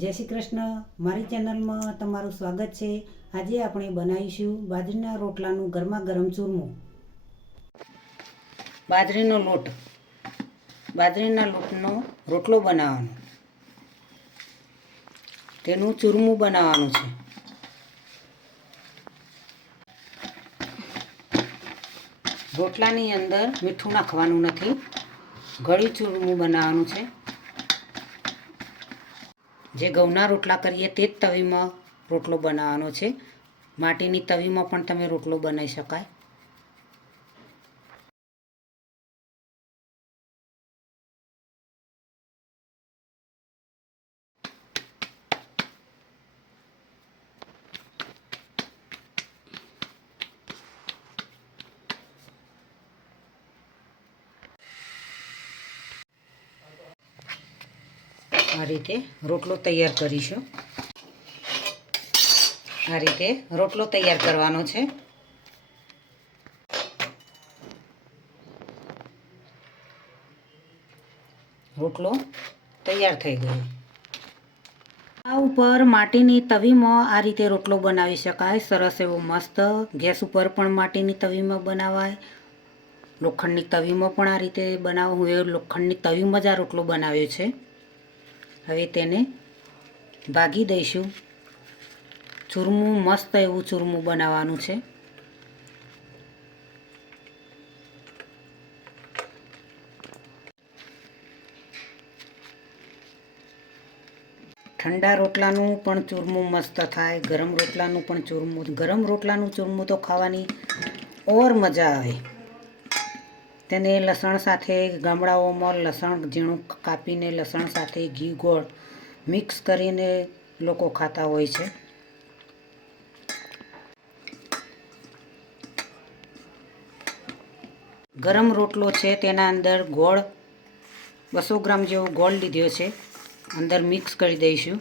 જય શ્રી કૃષ્ણ. મારી ચેનલમાં તમારું સ્વાગત છે. આજે આપણે બનાવીશું બાજરીના રોટલાનું ગરમા ગરમ ચૂરમું. બાજરીનો લોટ, બાજરીના લોટનો રોટલો બનાવવાનો, તેનું ચૂરમું બનાવવાનું છે. રોટલાની અંદર મીઠું નાખવાનું નથી, ગળ્યું ચૂરમું બનાવવાનું છે. જે ઘઉંના રોટલા કરીએ તે જ તવીમાં રોટલો બનાવવાનો છે. માટીની તવીમાં પણ તમે રોટલો બનાવી શકાય. આ રીતે રોટલો તૈયાર કરીશું. આ રીતે રોટલો તૈયાર કરવાનો છે. રોટલો તૈયાર થઈ ગયો. આ ઉપર માટીની તવીમાં આ રીતે રોટલો બનાવી શકાય. સરસ એવો મસ્ત. ગેસ ઉપર પણ માટીની તવીમાં બનાવાય, લોખંડની તવીમાં પણ આ રીતે બનાવવું. હું એ લોખંડની તવીમાં જ આ રોટલો બનાવ્યો છે. હવે તેને ભાગી દઈશું. ચૂરમું મસ્ત એવું ચૂરમું બનાવવાનું છે. ઠંડા રોટલાનું પણ ચૂરમું મસ્ત થાય, ગરમ રોટલાનું પણ ચૂરમું. ગરમ રોટલાનું ચૂરમું તો ખાવાની ઓર મજા આવે. તેને લસણ સાથે, ગામડાઓમાં લસણ ઝીણું કાપીને લસણ સાથે ઘી ગોળ મિક્સ કરીને લોકો ખાતા હોય છે. ગરમ રોટલો છે, તેના અંદર ગોળ 200 ગ્રામ જેવો ગોળ લીધો છે, અંદર મિક્સ કરી દઈશું.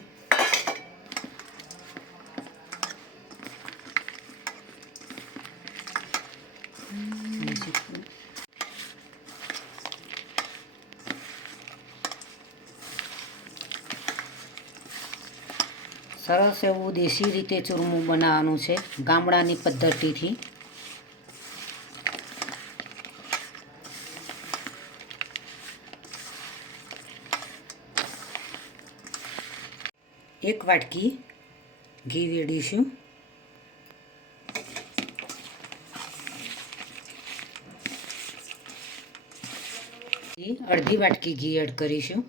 સરસ એવું દેશી રીતે ચૂરમું બનાવવાનું છે, ગામડાની પદ્ધતિથી. એક વાટકી ઘી વેડીશું. અડધી વાટકી ઘી એડ કરીશું.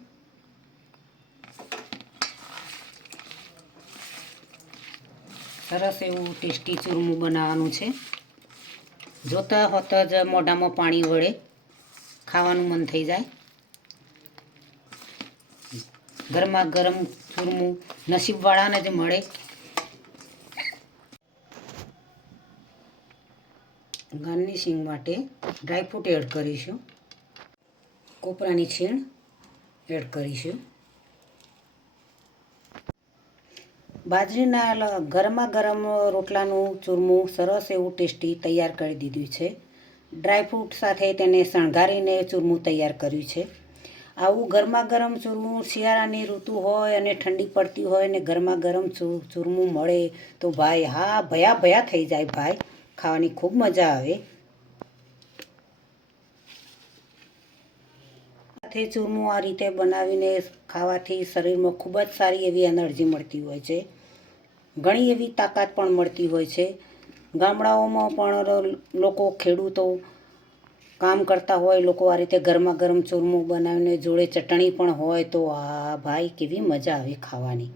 સરસ એવું ટેસ્ટી ચૂરમું બનાવવાનું છે. જોતા હોતા જ મોઢામાં પાણી વળે, ખાવાનું મન થઈ જાય. ગરમા ગરમ ચૂરમું નસીબવાળાને જ મળે. ગાર્નિશિંગ માટે ડ્રાયફ્રૂટ એડ કરીશું. કોપરાની છીણ એડ કરીશું. બાજરીના ગરમા ગરમ રોટલાનું ચૂરમું સરસ એવું ટેસ્ટી તૈયાર કરી દીધું છે. ડ્રાયફ્રૂટ સાથે તેને શણગારીને ચૂરમું તૈયાર કર્યું છે. આવું ગરમા ગરમ ચૂરમું શિયાળાની ઋતુ હોય અને ઠંડી પડતી હોય ને ગરમા ગરમ ચૂરમું મળે તો ભાઈ હા ભયા ભયા થઈ જાય ભાઈ. ખાવાની ખૂબ મજા આવે. સાથે ચૂરમું આ રીતે બનાવીને ખાવાથી શરીરમાં ખૂબ જ સારી એવી એનર્જી મળતી હોય છે. ઘણી એવી તાકાત પણ મળતી હોય છે. ગામડાઓમાં પણ લોકો, ખેડૂતો કામ કરતા હોય, લોકો આ રીતે ગરમા ગરમ ચૂરમું બનાવીને જોડે ચટણી પણ હોય તો આ ભાઈ કેવી મજા આવે ખાવાની.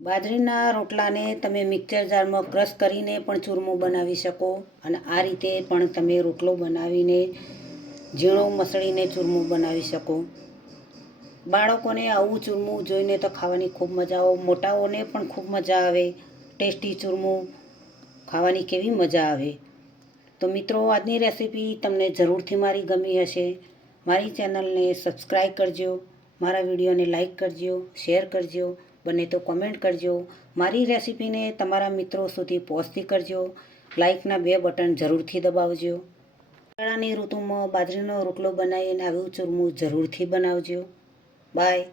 બાજરીના રોટલાને તમે મિક્સર જારમાં ક્રશ કરીને પણ ચૂરમું બનાવી શકો અને આ રીતે પણ તમે રોટલો બનાવીને ઝીણો મસળીને ચૂરમું બનાવી શકો. બાળકોને આવું ચૂરમું જોઈને તો ખાવાની ખૂબ મજા આવે. મોટાઓને પણ ખૂબ મજા આવે. ટેસ્ટી ચૂરમું ખાવાની કેવી મજા આવે. તો મિત્રો, આજની રેસીપી તમને જરૂરથી મારી ગમી હશે. મારી ચેનલને સબસ્ક્રાઈબ કરજો, મારા વિડીયોને લાઈક કરજો, શેર કરજો, બને તો કોમેન્ટ કરજો. મારી રેસીપીને તમારા મિત્રો સુધી પહોંચતી કરજો. લાઈકના 2 બટન જરૂરથી દબાવજો. શિયાળાની ઋતુમાં બાજરીનો રોટલો બનાવીને આવું ચૂરમું જરૂરથી બનાવજો. બાય.